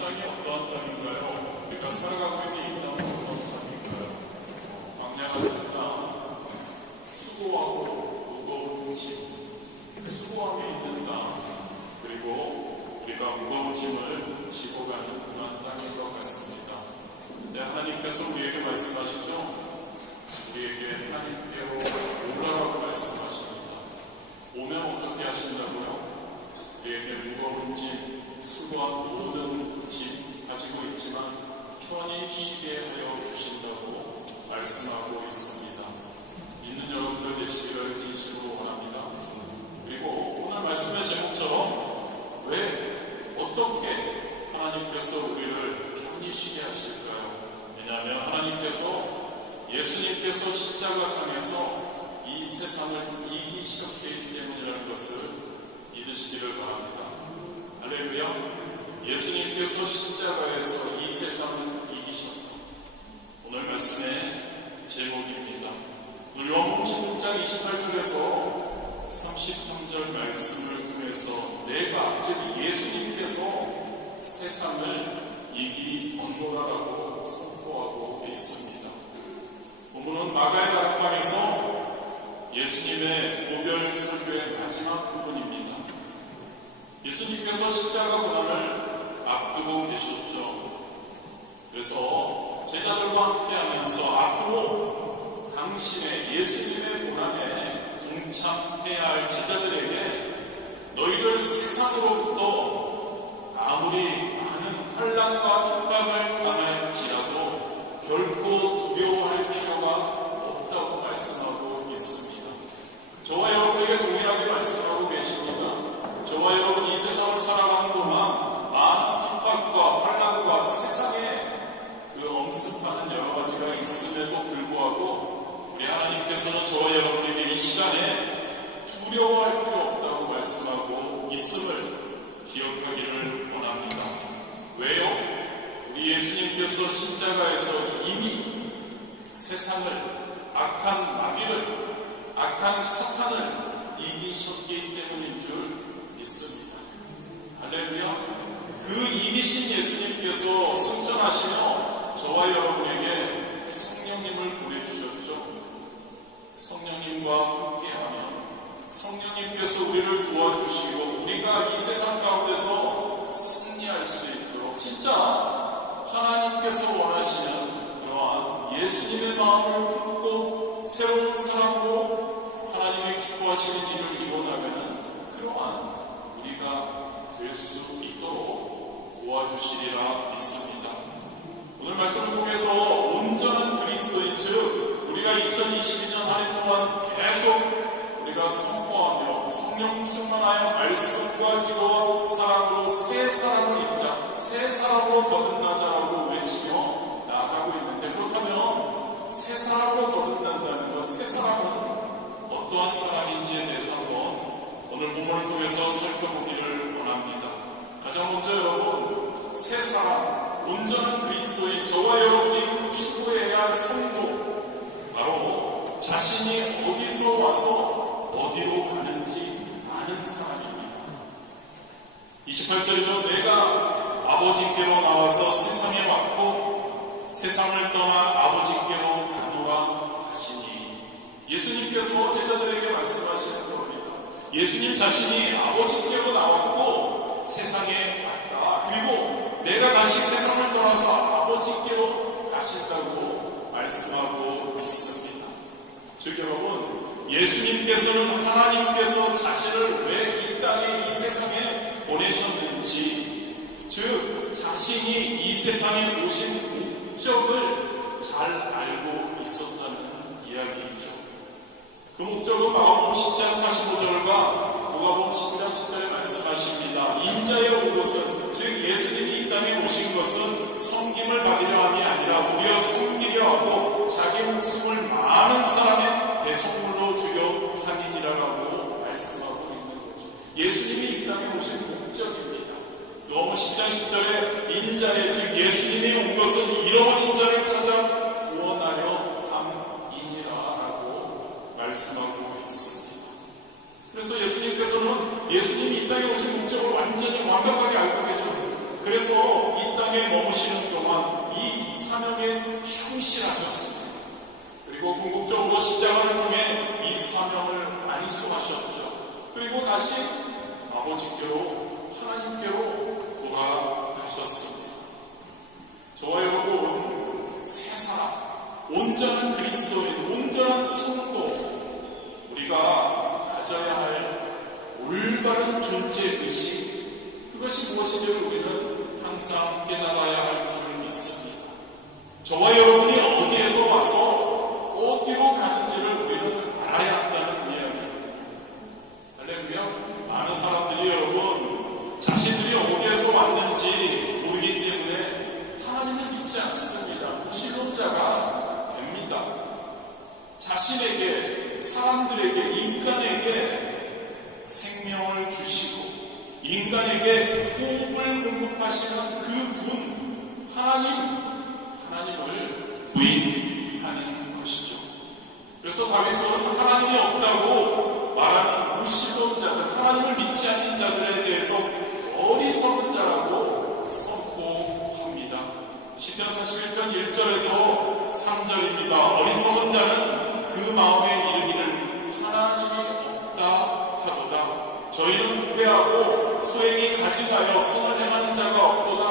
땅이 어떠한 땅인가요? 우리가 살아가고 있는 이 땅은 어떠한 땅인가요? 광야같은 땅, 수고하고 무거운 짐, 수고함이 있는 땅, 그리고 우리가 무거운 짐을 지고 가는 그런 땅인 것 같습니다. 근데 하나님께서 우리에게 말씀하시죠? 우리에게 하나님께로 오라라고 말씀하십니다. 오면 어떻게 하신다고요? 우리에게 무거운 짐, 수고한 모든 짐 가지고 있지만 편히 쉬게 하여 주신다고 말씀하고 있습니다. 믿는 여러분들 되시기를 진심으로 원합니다. 그리고 오늘 말씀의 제목처럼 왜, 어떻게 하나님께서 우리를 편히 쉬게 하실까요? 왜냐하면 하나님께서 예수님께서 십자가상에서 이 세상을 이기셨기 때문이라는 것을 믿으시기를 바랍니다. 할렐루야. 예수님께서 십자가에서 이 세상을 이기셨다. 오늘 말씀의 제목입니다. 오늘 요한복음 16장 28절에서 33절 말씀을 통해서 내가, 즉 예수님께서 세상을 이기었노라라고 선포하고 있습니다. 본문은 마가의 다락방에서 예수님의 고별 설교의 마지막 부분입니다. 예수님께서 십자가 고난을 앞두고 계셨죠. 그래서 제자들과 함께 하면서 앞으로 당신의 예수님의 고난에 동참해야 할 제자들에게 너희들 세상으로부터 아무리 많은 환난과 핍박을 당할지라도 결코 두려워할 필요가 없다고 말씀하고 있습니다. 저와 여러분에게 동일하게 말씀하고 계십니다. 저와 여러분 이 세상을 살아가는 동안 많은 핍박과 환난과 세상에 그 엄습하는 여러 가지가 있음에도 불구하고 우리 하나님께서는 저와 여러분에게 이 시간에 두려워할 필요 없다고 말씀하고 있음을 기억하기를 원합니다. 왜요? 우리 예수님께서 십자가에서 이미 세상을, 악한 마귀를, 악한 사탄을 이기셨기 때문인 줄 믿습니다. 할렐루야. 그 이기신 예수님께서 승천하시며 저와 여러분에게 성령님을 보내주셨죠. 성령님과 함께하면 성령님께서 우리를 도와주시고 우리가 이 세상 가운데서 승리할 수 있도록 진짜 하나님께서 원하시는 그러한 예수님의 마음을 품고 새로운 사랑으로 하나님의 기뻐하시는 일을 이뤄나가는 그러한 우리가 될 수 있도록 도와주시리라 믿습니다. 오늘 말씀을 통해서 온전한 그리스도인 즉 우리가 2022년 한 해 동안 계속 우리가 선포하며 성령 충만하여 말씀과 기도와 사랑으로 새 사람을 입자, 새 사람으로 거듭나자라고 외치며 나아가고 있는데 그렇다면 새 사람으로 거듭난다는 것, 새 사람은 어떠한 사람인지에 대해서 한번 오늘 본문을 통해서 살펴보기를 원합니다. 가장 먼저 여러분, 새 사람, 온전한 그리스도인 저와 여러분이 추구해야 할 성도, 바로 자신이 어디서 와서 어디로 가는지 아는 사람입니다. 28절이죠. 내가 아버지께로 나와서 세상에 왔고 세상을 떠나 아버지께로 가노라 하시니, 예수님께서 제자들에게 말씀하시는 겁니다. 예수님 자신이 아버지께로 나왔고 세상에 왔다. 그리고 내가 다시 세상을 떠나서 아버지께로 가신다고 말씀하고 있습니다. 즉 여러분, 예수님께서는 하나님께서 자신을 왜 이 땅에 이 세상에 보내셨는지, 즉 자신이 이 세상에 오신 목적을 잘 알고 있었다는 이야기이죠. 그 목적은 마가복음 10장 45절과 누가복음 19장 10절에 말씀하십니다. 인자에 온 것은, 즉 예수님이 이 땅에 오신 것은 섬김을 받으려 함이 아니라 도리어 섬기려 하고 자기 목숨을 많은 사람의 대속물로 주려 함이니라라고 말씀하고 있는 거죠. 예수님이 이 땅에 오신 목적입니다. 누가복음 10장 10절에 인자에, 즉 예수님이 온 것은 잃어버린 자를 찾아 구원하려 말씀하고 있습니다. 그래서 예수님께서는 예수님이 이 땅에 오신 목적을 완전히 완벽하게 알고 계셨습니다. 그래서 이 땅에 머무시는 동안 이 사명에 충실하셨습니다. 그리고 궁극적으로 십자가를 통해 이 사명을 완수하셨죠. 그리고 다시 아버지께로 하나님께로 돌아가셨습니다. 저와 여러분, 새 사람, 온전한 그리스도인, 온전한 성도, 우리가 가져야 할 올바른 존재의식, 그것이 무엇인지를 우리는 항상 깨달아야 할 줄 믿습니다. 저와 여러분이 어디에서 와서 어디로 가는지를 우리는 알아야 한다는 이야기입니다. 할렐루야. 많은 사람들이 여러분 자신들이 어디에서 왔는지 모르기 때문에 하나님을 믿지 않습니다. 무신론자가 됩니다. 자신에게, 사람들에게, 인간에게 생명을 주시고 인간에게 호흡을 공급하시는 그분 하나님을 부인하는 것이죠. 그래서 다윗은 하나님이 없다고 말하는 무신론자들, 하나님을 믿지 않는 자들에 대해서 어리석은 자라고 선포합니다. 시편 41편 1절에서 3절입니다. 어리석은 자는 그 마음에 이르기를 하나님이 없다 하도다. 저희는 부패하고 소행이 가증하여 선을 행하는 자가 없도다.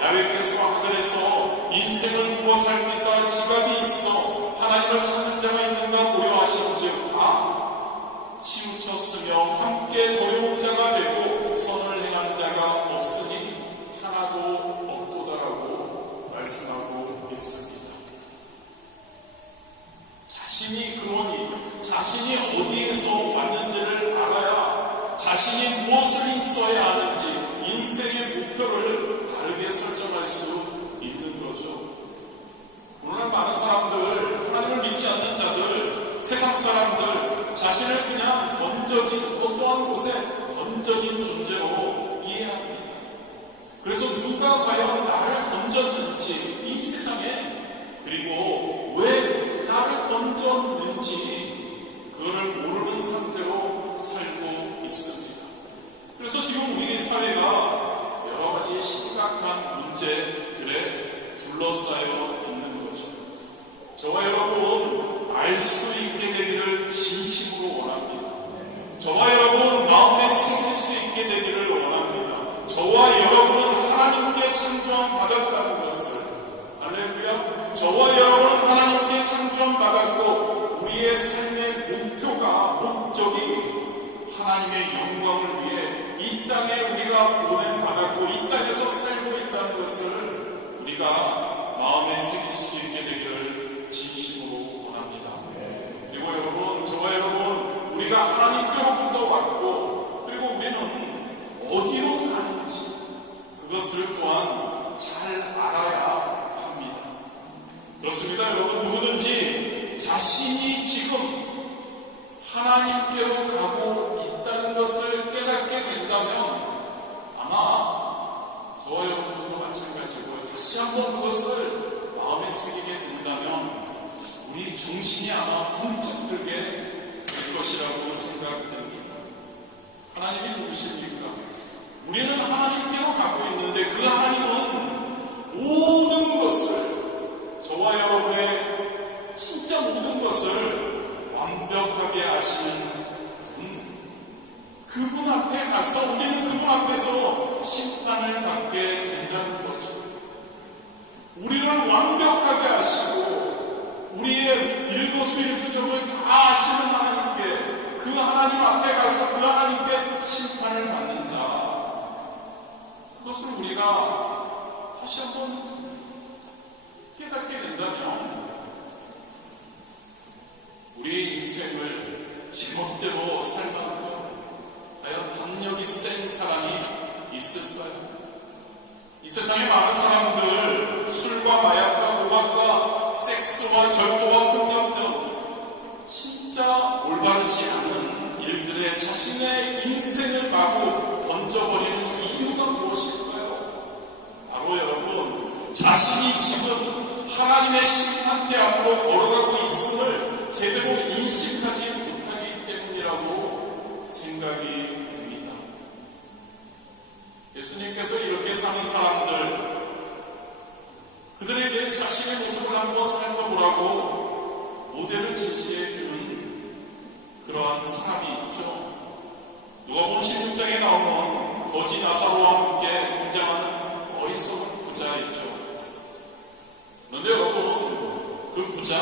야훼께서 하늘에서 인생을 부어 살피사 지각이 있어 하나님을 찾는 자가 있는가 보려 하신즉 다 치우쳤으며 함께 도려운 자가 되고 선을 행하는 자가 없으니 하나도 없도다라고 말씀하고 있습니다. 자신이 그러니 자신이 어디에서 왔는지를 알아야 자신이 무엇을 있어야 하는지 인생의 목표를 다르게 설정할 수 있는 거죠. 오늘날 많은 사람들, 하나님을 믿지 않는 자들, 세상 사람들, 자신을 그냥 던져진, 어떠한 곳에 던져진 존재로 이해합니다. 그래서 누가 과연 나를 던졌는지, 이 세상에, 그리고 왜 나를 던졌는지, 그걸 모르는 상태로 살고 있습니다. 그래서 지금 우리 사회가 여러 가지 심각한 문제들에 둘러싸여 있는 거죠. 저와 여러분, 알 수 있게 되기를 진심으로 원합니다. 저와 여러분, 마음에 새길 수 있게 되기를 원합니다. 저와 여러분은 하나님께 창조함 받았다는 것을, 할렐루야. 저와 여러분은 하나님께 창조함 받았고 우리의 삶의 목적이 하나님의 영광을 위해 이 땅에 우리가 보냄받았고 이 땅에서 살고 있다는 것을 우리가 마음에 새길 수 있게 되기를 진심으로 원합니다. 그리고 여러분, 저와 여러분, 우리가 하나님께로부터 왔고 그리고 우리는 어디로 가는지 그것을 또한 잘 알아야 합니다. 그렇습니다. 여러분, 누구든지 자신이 지금 하나님께로 가고 있다는 것을 깨닫게 된다면 아마 저와 여러분도 마찬가지고 다시 한번 그것을 마음에 새기게 된다면 우리 정신이 아마 번쩍 들게 될 것이라고 생각됩니다. 하나님이 누구십니까? 우리는 하나님께로 가고 있는데 그 하나님은 모든 것을, 저와 여러분의 진짜 모든 것을 완벽하게 아시는 분, 그분 앞에 가서 우리는 그분 앞에서 심판을 받게 된다는 거죠. 우리를 완벽하게 아시고 우리의 일거수일투족을 다 아시는 하나님께, 그 하나님 앞에 가서 그 하나님께 심판을 받는다. 그것을 우리가 다시 한번 깨닫게 된다면 우리의 인생을 제멋대로 살 만큼 과연 박력이 센 사람이 있을까요? 이 세상에 많은 사람들 술과 마약과 도박과 섹스와 절도와 폭력 등 진짜 올바르지 않은 일들에 자신의 인생을 마구 던져버리는 이유가 무엇일까요? 바로 여러분, 자신이 지금 하나님의 심판대 앞으로 걸어가고 있음을 제대로 인식하지 못하기 때문이라고 생각이 듭니다. 예수님 예수님께서 이렇게 사는 사람들, 그들에게 자신의 모습을 한번 살펴보라고 모델을 제시해 주는 그러한 사람이 있죠. 누가복음 16장에 나오는 거지 나사로와 함께 등장하는 어리석은 부자이죠. 그런데 여러분, 그 부자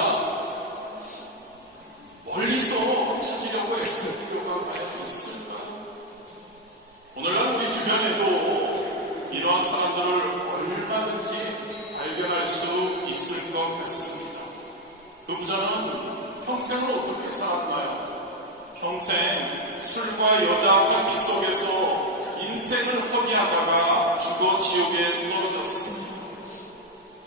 멀리서 찾으려고 애쓸 필요가 과연 있을까? 오늘날 우리 주변에도 이러한 사람들을 얼마든지 발견할 수 있을 것 같습니다. 그 부자는 평생을 어떻게 살았나요? 평생 술과 여자 파티 속에서 인생을 허비하다가 죽어 지옥에 떨어졌습니다.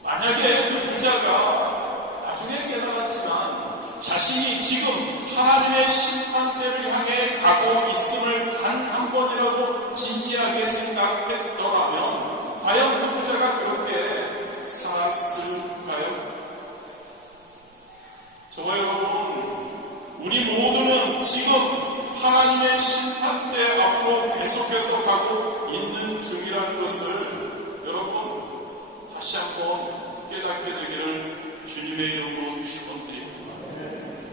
만약에 그 부자가 나중에 깨달았지만 자신이 지금 하나님의 심판대를 향해 가고 있음을 단 한 번이라도 진지하게 생각했더라면 과연 그 부자가 그렇게 살았을까요? 저와 여러분, 우리 모두는 지금 하나님의 심판대 앞으로 계속해서 가고 있는 중이라는 것을 여러분 다시 한번 깨닫게 되기를 주님의 이름으로 축원드립니다.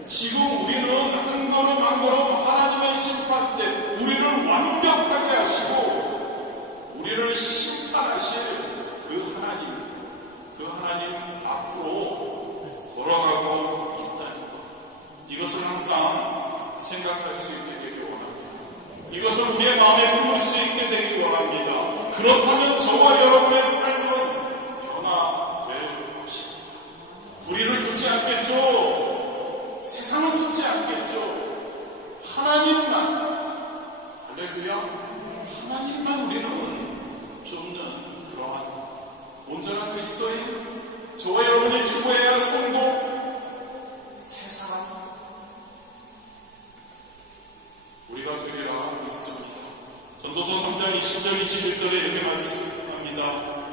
지금 우리는 한 걸음 한 걸음 하나님의 심판대, 우리를 완벽하게 하시고 우리를 심판하실 그 하나님 앞으로 걸어가고 있다는 것, 이것을 항상 생각할 수 있게 되기 원합니다. 이것을 우리의 마음에 품을 수 있게 되기 원합니다. 그렇다면 저와 여러분의 삶은 변화될 것입니다. 불의를 쫓지 않겠죠. 세상은 쫓지 않겠죠. 하나님만, 할렐루야, 하나님만 우리는 쫓는 그러한 온전한 그리스도인, 저와 여러분이 추구해야 할 성도, 새 사람 우리가 되리라 믿습니다. 전도서 3장 20절 21절에 이렇게 말씀합니다.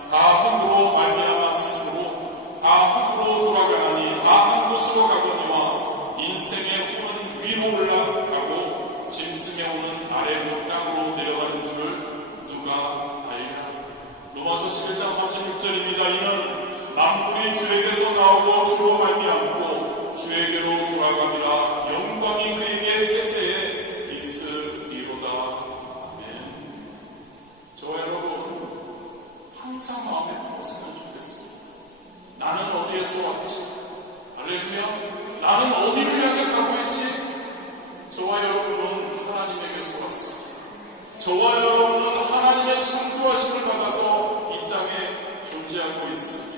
다 흙으로 말미암았으므로 다 흙으로 돌아가나니 다 한 곳으로 가거니와 인생의 흙은 위로 올라가고 짐승의 흙은 아래로 땅으로 내려가는 줄을 누가 알랴. 로마서 11장 36절입니다. 이는 만물이 주에게서 나오고 주로 말미암고 주에게로 돌아가니라. 영광이 그에게 세세에 있으리로다. 아멘. 저와 여러분, 항상 마음에 품었으면 좋겠습니다. 나는 어디에서 왔지? 할렐루야. 나는 어디를 향해 가고 있지? 저와 여러분은 하나님에게서 왔습니다. 저와 여러분은 하나님의 창조하심을 받아서 이 땅에 존재하고 있습니다.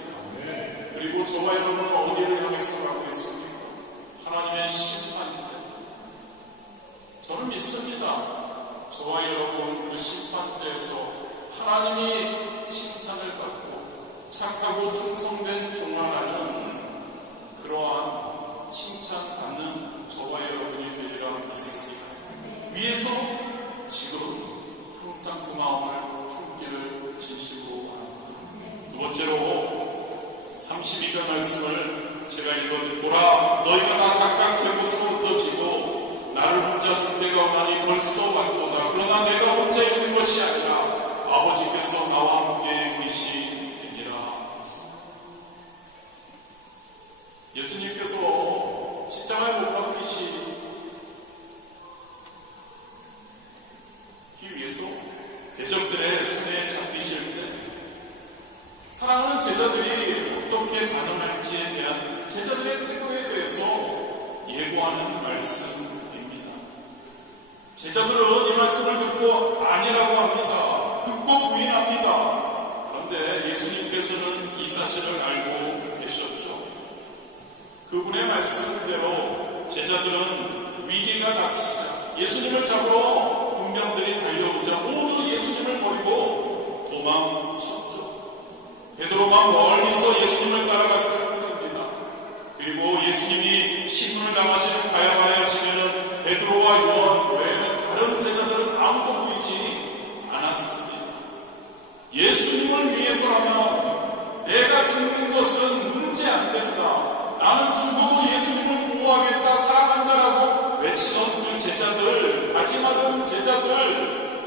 그리고 저와 여러분은 어디를 향해서 가고 있습니까? 하나님의 심판입니다. 저는 믿습니다. 저와 여러분 그 심판대에서 하나님이 칭찬을 받고 착하고 충성된 종아라는 그러한 칭찬받는 저와 여러분이 되리라 믿습니다. 위에서 지금 항상 그 마음을 품기를 진심으로 바랍니다. 두 번째로 32절 말씀을 제가 읽어드리고, 보라 너희가 다 각각 제 곳으로 흩어지고 나를 혼자 둔 데가 오나니 벌써 왔도다. 그러나 내가 혼자 있는 것이 아니라 아버지께서 나와 함께 계시니라. 예수님께서 십자가에 못 박히시기 위해서 대적들의 손에 잡히실 때 사랑하는 제자들이 어떻게 반응할지에 대한 제자들의 태도에 대해서 예고하는 말씀입니다. 제자들은 이 말씀을 듣고 아니라고 합니다. 듣고 부인합니다. 그런데 예수님께서는 이 사실을 알고 계셨죠. 그분의 말씀 그대로 제자들은 위기가 닥치자 예수님을 잡으러 군병들이 달려오자 모두 예수님을 버리고 도망쳤죠. 베드로가 멀리서 예수님을 따라갔을 뿐입니다. 그리고 예수님이 신문을 당하시는 가야바에 치면은 베드로와 요한 외에는 다른 제자들은 아무도 보이지 않았습니다. 예수님을 위해서라면 내가 죽는 것은 문제 안 된다. 나는 죽어도 예수님을 보호하겠다, 사랑한다라고 외치던 그 제자들, 다짐하던 제자들,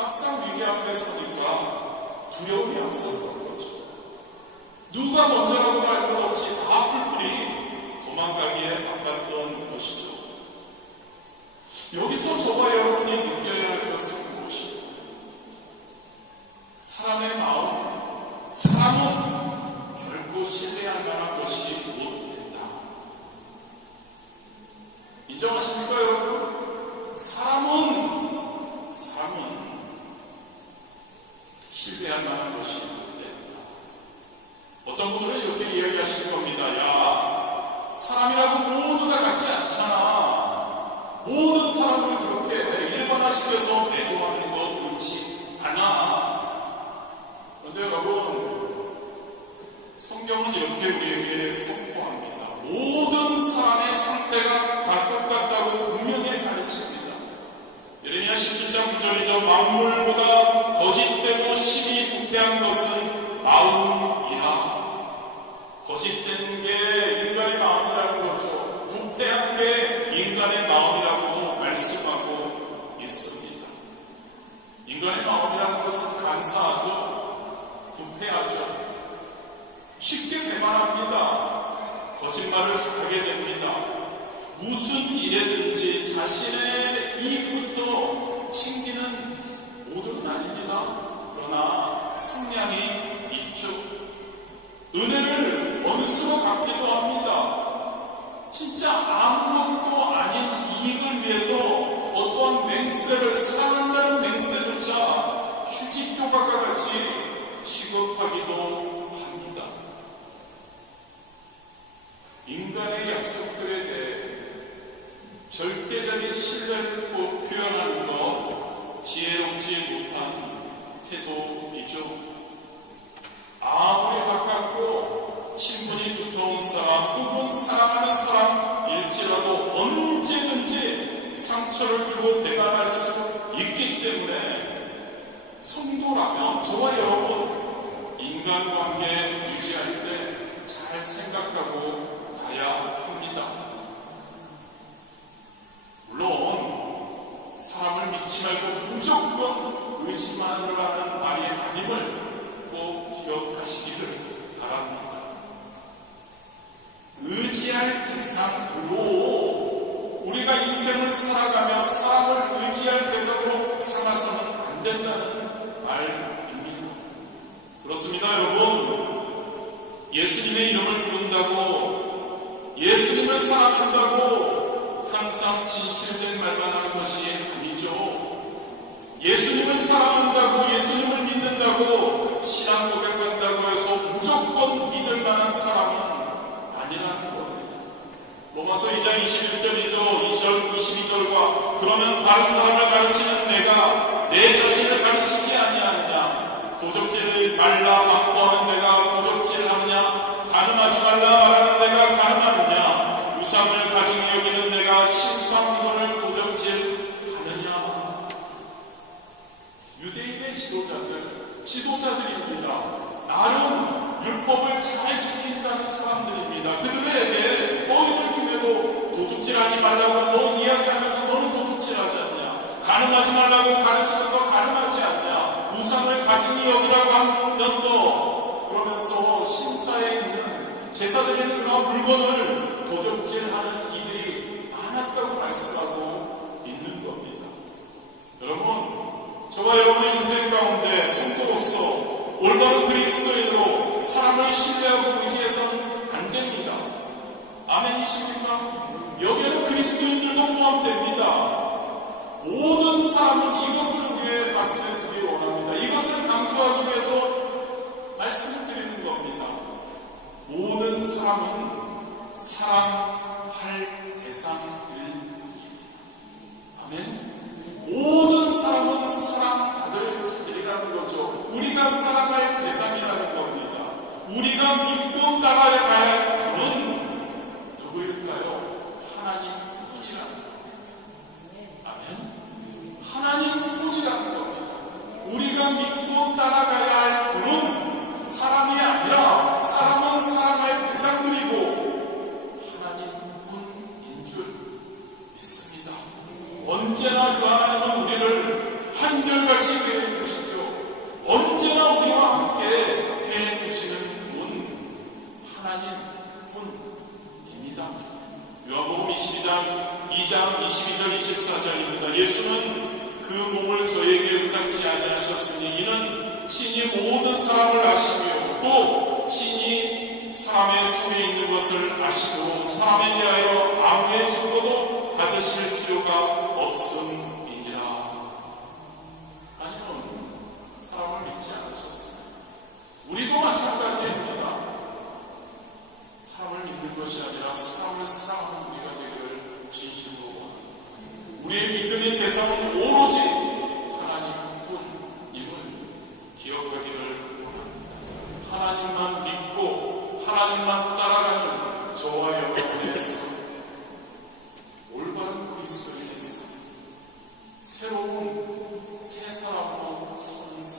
막상 위기 앞에 서니까 두려움이 앞섰던 거죠. 누가 먼저라고 할 것 없이 다 뿔뿔이 도망가기에 바빴던 것이죠. 여기서 저와 여러분이 느껴야 할 것은 무엇입니까? 사람의 마음, 사람은 결코 신뢰할 만한 것이 못 된다. 인정하십니까, 여러분? 사람은 신뢰할 만한 것이 못 된다. 어떤 분들은 이렇게 이야기하실 겁니다. 야, 사람이라고 모두 다 같지 않잖아. 모든 사람을 그렇게 일반화시켜서 대도하는 거 옳지 않아. 그런데 여러분, 성경은 이렇게 우리에게 선포합니다. 모든 사람의 상태가 다 똑같다고 분명히 가르칩니다. 예레미야 17장 9절이죠. 만물보다 거짓되고 심히 부패한 것은 마음이라. 거짓된 게 인간의 마음이라는 거죠. 부패한 게 인간의 마음이라고 말씀하고 있습니다. 인간의 마음이라는 것은 간사하죠. 부패하죠. 쉽게 배반합니다. 거짓말을 잘하게 됩니다. 무슨 일에든지 자신의 이익부터 챙기는 모든 아닙니다. 그러나 성량이 있죠. 은혜를 원수로 갚기도 합니다. 진짜 아무것도 아닌 이익을 위해서 어떠한 맹세를, 사랑한다는 맹세조차 휴지 조각과 같이 취급하기도 합니다. 인간의 약속들에 대해 절대적인 신뢰를 표현하는 것, 지혜롭지 못한 태도이죠. 아무리 가깝고 친분이 두터운 사람 혹은 사랑하는 사람일지라도 언제든지 상처를 주고 배반할 수 있기 때문에 성도라면 저와 여러분 인간관계 유지할 때 잘 생각하고 가야 합니다. 물론 사람을 믿지 말고 무조건 의심하라는 말이 아님을 꼭 기억하시기를 바랍니다. 의지할 대상으로 우리가 인생을 살아가며 사람을 의지할 대상으로 살아서는 안 된다는 말입니다. 그렇습니다, 여러분. 예수님의 이름을 부른다고, 예수님을 사랑한다고 항상 진실된 말만 하는 것이 아니죠. 예수님을 사랑한다고, 예수님을 믿는다고, 신앙 고백한다고 해서 무조건 믿을 만한 사람은 아니라는 겁니다. 로마서 2장 21절이죠. 2절, 22절과 그러면 다른 사람을 가르치는 내가 내 자신을 가르치지 아니하느냐? 도적질을 말라 방포하는 내가 도적질하느냐? 가늠하지 말라 말하는 내가 가늠하느냐? 우상을 가증히 여기는 내가 신상물을 도적질하느냐? 유대인의 지도자들입니다. 나름 율법을 잘 지킨다는 사람들입니다. 그들에게 너희들 중에도 도둑질하지 말라고 너 이야기하면서 너는 도둑질하지 않냐? 가늠하지 말라고 가르치면서 가늠하지 않냐? 우상을 가증히 여기라고 그러면서 신사에 있는 제사드리는 그런 물건을 도둑질하는 이들이 많았다고 말씀하고 있는 겁니다. 여러분, 저와 여러분의 인생 가운데 성도로서 올바른 그리스도인으로 사람을 신뢰하고 의지해서는 안 됩니다. 아멘이십니까? 여기에는 그리스도인들도 포함됩니다. 모든 사람은 이것을 우리의 가슴에 두기 원합니다. 이것을 강조하기 위해서 말씀을 드리는 겁니다. 모든 사람은 사랑할 대상들입니다. 아멘. 모든 사람은 사랑받을 자들이라는 거죠. 우리가 사랑할 대상이라는 겁니다. 우리가 믿고 따라야 할 분은 누구일까요? 하나님뿐이라는 겁니다. 아멘. 하나님뿐이라는 겁니다. 우리가 믿고 따라가야 할 분은 사람이 아니라 사람은 사랑할 대상들이고 하나님뿐인 줄 믿습니다. 언제나 그 하나님은 우리를 한결같이 22절 24절입니다. 예수는 그 몸을 저에게 의탁지 아니하셨으니 이는 친히 모든 사람을 아시며 또 친히 사람의 손에 있는 것을 아시고 사람에 대하여 아무의 증거도 받으실 필요가 없음이니라. 하나님은 사람을 믿지 않으셨습니다. 우리도 마찬가지입니다. 사람을 믿는 것이 아니라 사람을 사랑하는 우리가 되기를 진심으로 원합니다. 우리의 믿음의 대상은 오로지 하나님뿐임을 기억하기를 원합니다. 하나님만 믿고 하나님만 따라가는 저와 여러분의 삶, 올바른 그리스도인의 삶, 새로운 새 사람으로 서는 삶,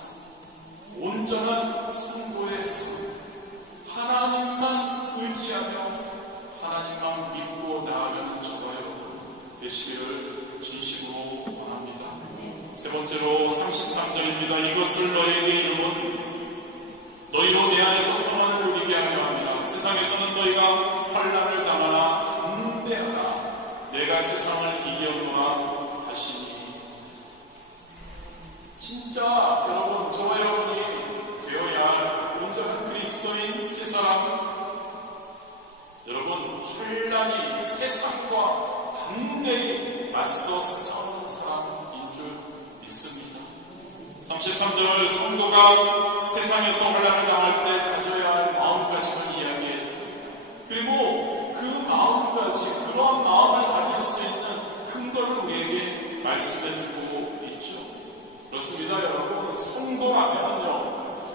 온전한 성도의 삶, 하나님만 의지하며 하나님만 믿고 나아가는 저와 여러분 되시기를 진심으로 원합니다. 세 번째로 33절입니다. 이것을 너희에게 이름은 너희로 내 안에서 평안을 누리게 하려 함이라. 세상에서는 너희가 환난을 당하나 담대하라. 내가 세상을 이겼노라 하시니. 진짜 여러분, 저와 여러분이 되어야 할 온전한 그리스도인 새 사람, 여러분, 환난이 세상과 담대히 맞서 싸우는 사람인 줄 믿습니다. 33절, 성도가 세상에서 환난을 당할 때 가져야 할 마음가짐을 이야기해 줍니다. 그리고 그 마음가짐, 그러한 마음을 가질 수 있는 근거를 우리에게 말씀해 주고 있죠. 그렇습니다. 여러분, 성도라면요,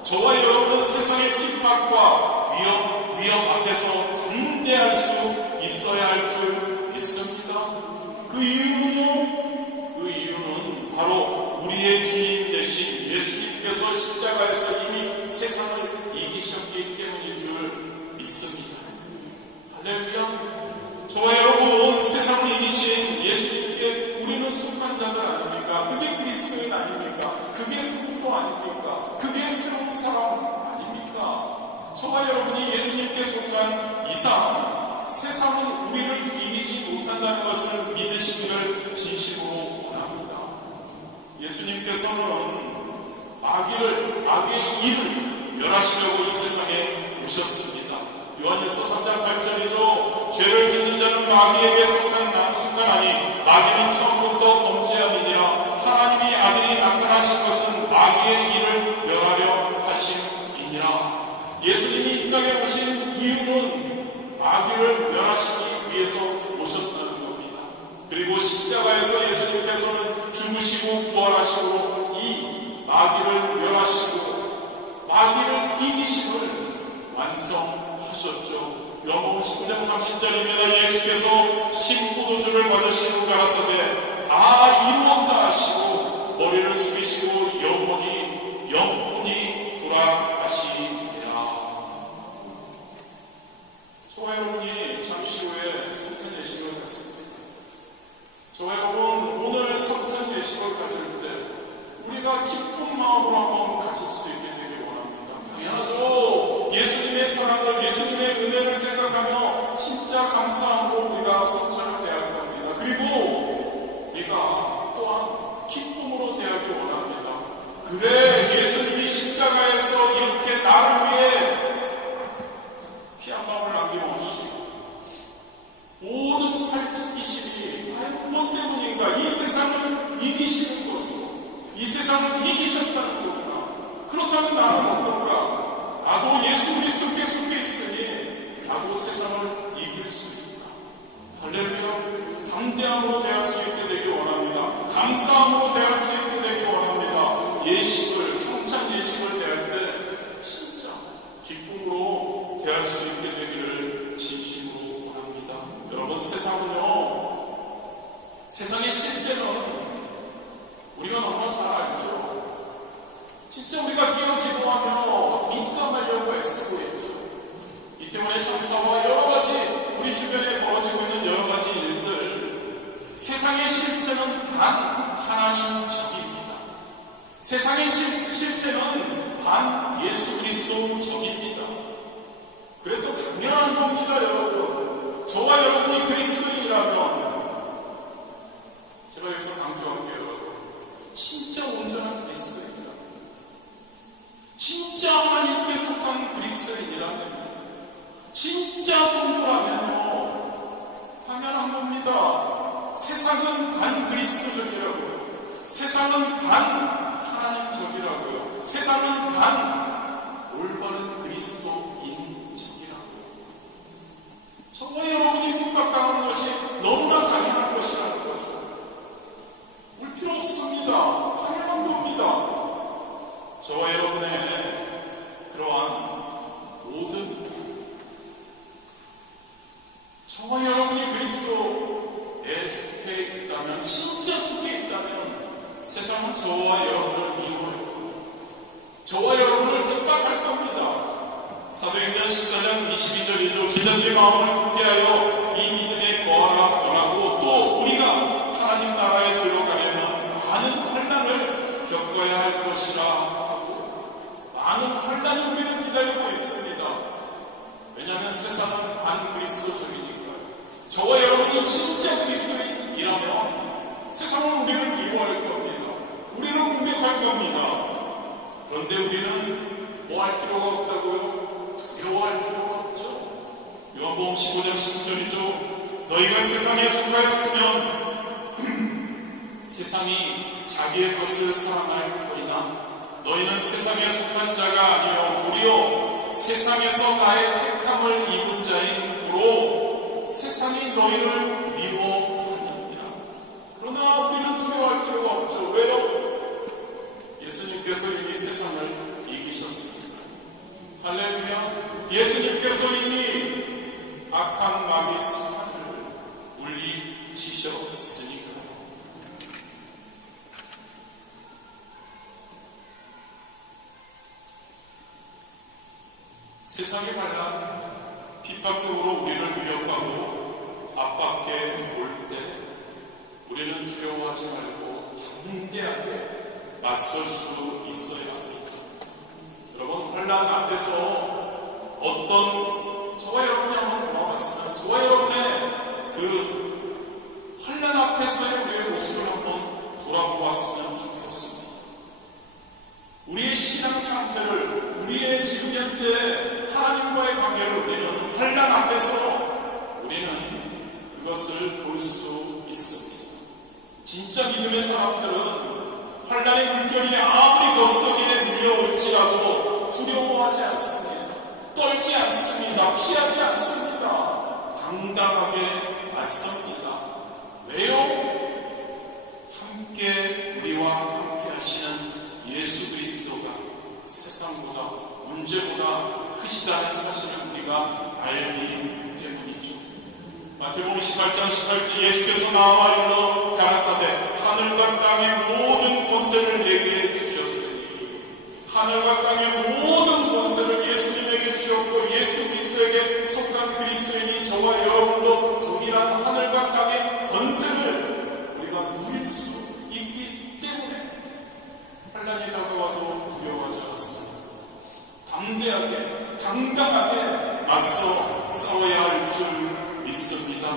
저와 여러분은 세상의 핍박과 위험 앞에서 담대할 수 있어야 할 줄 믿습니다. 그 이유는 바로 우리의 주인 대신 예수님께서 십자가에서 이미 세상을 이기셨기 때문인 줄 믿습니다. 할렐루야. 저와 여러분, 세상을 이기신 예수님께 우리는 속한 자들 아닙니까? 그게 그리스도인 아닙니까? 그게 성도 아닙니까? 그게 새로운 사람 아닙니까? 저와 여러분이 예수님께 속한 이상 세상은 우리를 이기지 못한다는 것을 믿으시기를 진심으로 원합니다. 예수님께서는 악의 일을 멸하시려고 이 세상에 오셨습니다. 요한일서 3장 8절이죠. 죄를 짓는 자는 마귀에게 속하니 마귀는 처음부터 범죄함이니라. 하나님이 아들이 나타나신 것은 마귀의 일을 멸하려 하심이니라. 예수님이 이 땅에 오신 이유는 마귀를 멸하시기 위해서 오셨다는 겁니다. 그리고 십자가에서 예수님께서는 죽으시고 부활하시고 이 마귀를 멸하시고 마귀를 이기심을 완성하셨죠. 요한복음 19장 30절입니다. 예수께서 신포도주를 받으시고 가라사대 다 이루었다 하시고 머리를 숙이시고 영혼이 돌아가시니라. 저와 여러분이 잠시 후에 성찬 예식을 갖습니다. 저와 여러분, 오늘 성찬 예식을 가질 때 우리가 기쁜 마음으로 한번 가질 수 있게 되길 원합니다. 당연하죠. 예수님의 사랑을, 예수님의 은혜를 생각하며 진짜 감사함으로 우리가 성찬을 대할 겁니다. 그리고 우리가 또한 기쁨으로 대하길 원합니다. 그래, 예수님이 십자가에서 이렇게 나를 위해 피 한 방울 남김없이 모든 살찌기심이 과연 무엇 때문인가? 이 세상을 이기시는 것으로, 이 세상을 이기셨다는 거구나. 그렇다면 나는 어떤가? 나도 예수 그리스도께 속해 있으니 나도 세상을 이길 수 있다. 할렐루야. 담대함으로 대할 수 있게 되길 원합니다. 감사함으로 대할 수 있게 되길 원합니다. 예식을, 성찬 예식을 대할 때 진짜 기쁨으로 대할 수 있게 되기를 진심으로 원합니다. 여러분, 세상의 실제는 우리가 너무 잘 알죠. 진짜 우리가 깨어 기도하며 민감하려고 애쓰고 있죠. 이 때문에 장사와 여러 가지 우리 주변에 벌어지고 있는 여러 가지 일들, 세상의 실제는 단 하나님 적입니다. 세상의 실제는 단 예수 그리스도 적입니다. 그래서 당연한 겁니다, 여러분. 저와 여러분이 그리스도인이라면 진짜 하나님께 속한 그리스도인이라면, 진짜 성도라면요, 당연한 겁니다. 세상은 반 그리스도적이라고요. 세상은 반 하나님적이라고요. 세상은 반 올바른 그리스도인적이라고요. 저와 여러분이 핍박당하는 것이 너무나 당연한 것이라는 거죠. 울 필요 없습니다. 당연한 겁니다. 저와 여러분의 그러한 모든, 저와 여러분이 그리스도에 속해 있다면, 진짜 속해 있다면 세상은 저와 여러분을 미워할 거고 저와 여러분을 핍박할 겁니다. 사도행전 14장 22절이죠. 제자들의 마음을 굳게 하여 이 믿음에 거하라 권하고, 또 우리가 하나님 나라에 들어가려면 많은 환난을 겪어야 할 것이라 하고, 많은 환난이 우리를 기다리고 있습니다. 왜냐하면 세상은 반 그리스도적이니까요. 저와 여러분이 진짜 그리스도인이라면 세상은 우리를 미워할 겁니다. 우리를 공격할 겁니다. 그런데 우리는 뭐 할 필요가 없다고요? 두려워할 필요가 없죠. 요한복음 15장 19절이죠. 너희가 세상에 속하였으면 세상이 자기의 것을 사랑할 터이나 너희는 세상에 속한 자가 아니요 도리어 세상에서 나의 택함을 입은 자인 고로 세상이 너희를 미워하느니라. 그러나 우리는 두려워할 필요가 없죠. 왜요? 예수님께서 이미 세상을 이기셨습니다. 할렐루야. 예수님께서 이미 악한 마귀 사탄을 물리치셨으니까요. 세상의 반란, 핍박적으로 우리를 위협하고 압박해 올 때 우리는 두려워하지 말고 담대하게 맞설 수 있어야 합니다. 여러분, 환란 앞에서 어떤, 저와 여러분이 한번 돌아봤으면 저와 여러분의 그 환란 앞에서의 우리의 모습을 한번 돌아보았으면 좋겠습니다. 우리의 신앙 상태를, 우리의 지금 현재 하나님과의 관계를 우리는 환란 앞에서 우리는 그것을 볼 수 있습니다. 진짜 믿음의 사람들은 환란의 물결이 아무리 거세게 밀려올지라도 두려워하지 않습니다. 떨지 않습니다. 피하지 않습니다. 당당하게 맞섭니다. 왜요? 함께 우리와 함께 하시는 예수 그리스도가 세상보다, 문제보다 크시다는 사실을 우리가 알기 때문이죠. 마태복음 18장 18절, 예수께서 나와 일러 가라사대 하늘과 땅의 모든 권세를 내게 주셨으니, 하늘과 땅의 모든 권세를 예수님에게 주셨고 예수 그리스도에게 속한 그리스도인이 저와 여러분도 동일한 하늘과 땅의 권세를 우리가 누릴 수 있기 때문에 환난이 다가와도 두려워하지 않습니다. 담대하게, 당당하게 맞서 싸워야 할 줄 믿습니다.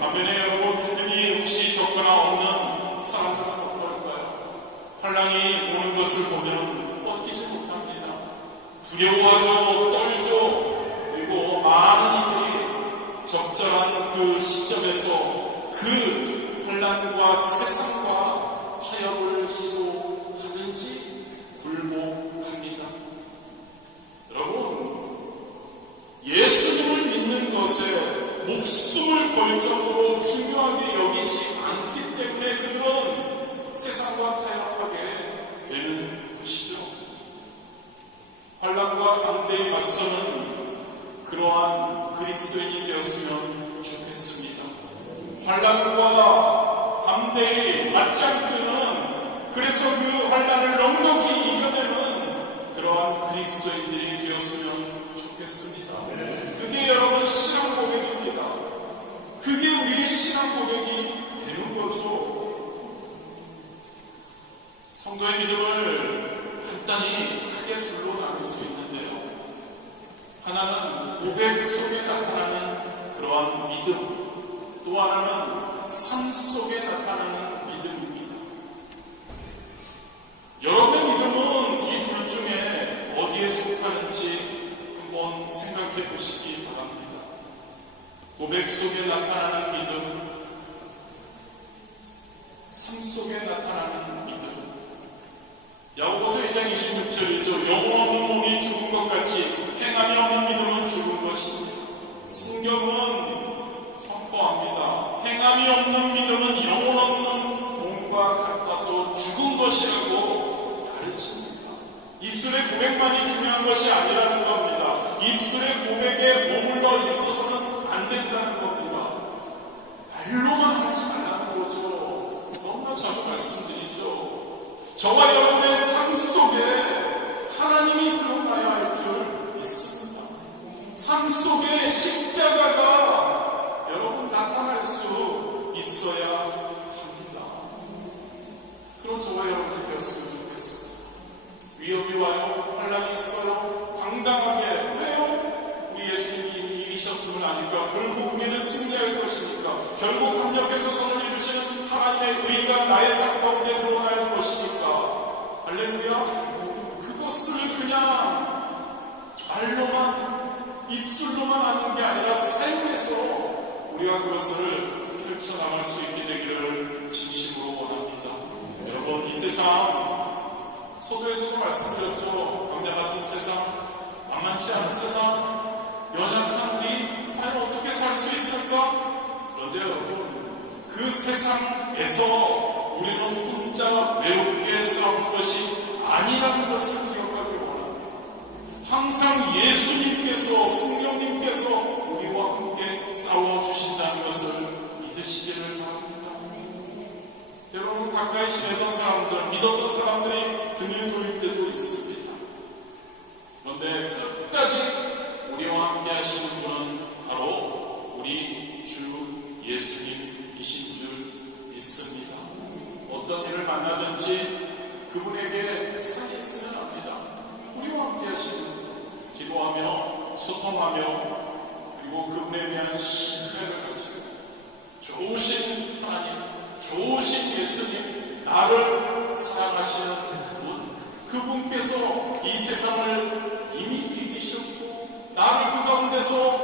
반면에 여러분, 기능이 혹시 적거나 없는 사람들은 어떨까요? 환난이 오는 것을 보면 버티지 못합니다. 두려워하죠, 떨죠. 그리고 많은 이들이 적절한 그 시점에서 그 환난과 세상과 타협을 시도하든지 굴복합니다. 여러분, 예수님을 믿는 것에 목숨을 걸 정도로 중요하게 여기지 않기 때문에 그들은 세상과 타협하게 되는 것이죠. 환난과 담대히 맞서는 그러한 그리스도인이 되었으면 좋겠습니다. 환난과 담대히 맞짱 뜨는, 그래서 그 환난을 넉넉히 이겨내는 그러한 그리스도인들이 되었으면 좋겠습니다. 그게 여러분 신앙 고백입니다. 그게 우리의 신앙 고백이 되는 거죠. 성도의 믿음을 간단히 크게 둘로 나눌 수 있는데요. 하나는 고백 속에 나타나는 그러한 믿음, 또 하나는 삶 속에 나타나는 믿음입니다. 여러분의 믿음은 이 둘 중에 어디에 속해 고백하는지 한번 생각해 보시기 바랍니다. 고백 속에 나타나는 믿음, 삶 속에 나타나는 믿음. 야고보서 2장 26절이죠. 영혼 없는 몸이 죽은 것 같이 행함이 없는 믿음은 죽은 것입니다. 성경은 선포합니다. 행함이 없는 믿음은 영혼 없는 몸과 같아서 죽은 것이라고 가르칩니다. 입술의 고백만이 중요한 것이 아니라는 겁니다. 입술의 고백에 머물러 있어서는 안 된다는 겁니다. 말로만 하지 말라는 거죠. 너무나 자주 말씀드리죠. 저와 여러분의 삶 속에 하나님이 드러나야 할 줄 믿습니다. 삶 속에 십자가가 여러분 나타날 수 있어야 합니다. 그런 저와 여러분이 되었으면 좋겠습니다. 위협이 와요. 환란이 있어요. 당당하게 왜요? 우리 예수님이 이기셨음을 아니까 결국 우리는 승리할 것이니까 결국 합력해서 선을 이루시는 하나님의 의가 나의 삶 가운데 드러날 것이니까 할렐루야. 그것을 그냥 말로만 입술로만 하는 게 아니라 삶에서 우리가 그것을 펼쳐나갈 수 있게 되기를 진심으로 원합니다. 여러분, 이 세상 서두에서도 말씀드렸죠. 광야 같은 세상, 만만치 않은 세상, 연약한 우리 과연 어떻게 살 수 있을까? 그런데 여러분, 그 세상에서 우리는 혼자 외롭게 싸우는 것이 아니라는 것을 기억하기 원합니다. 항상 예수님께서, 성령님께서 우리와 함께 싸워주신다는 것을 믿으시기를 바랍니다. 여러분, 가까이 지내던 사람들, 믿었던 사람들이 등을 돌릴 때도 있습니다. 그런데 끝까지 우리와 함께 하시는 분은 바로 우리 주 예수님이신 줄 믿습니다. 어떤 일을 만나든지 그분에게 사랑이 있으면 합니다. 우리와 함께 하시는 분, 기도하며 소통하며 그리고 그분에 대한 신뢰를 가지고 좋으신 하나님, 좋으신 예수님, 나를 사랑하시는 그분께서 이 세상을 이미 이기셨고 나를 그 가운데서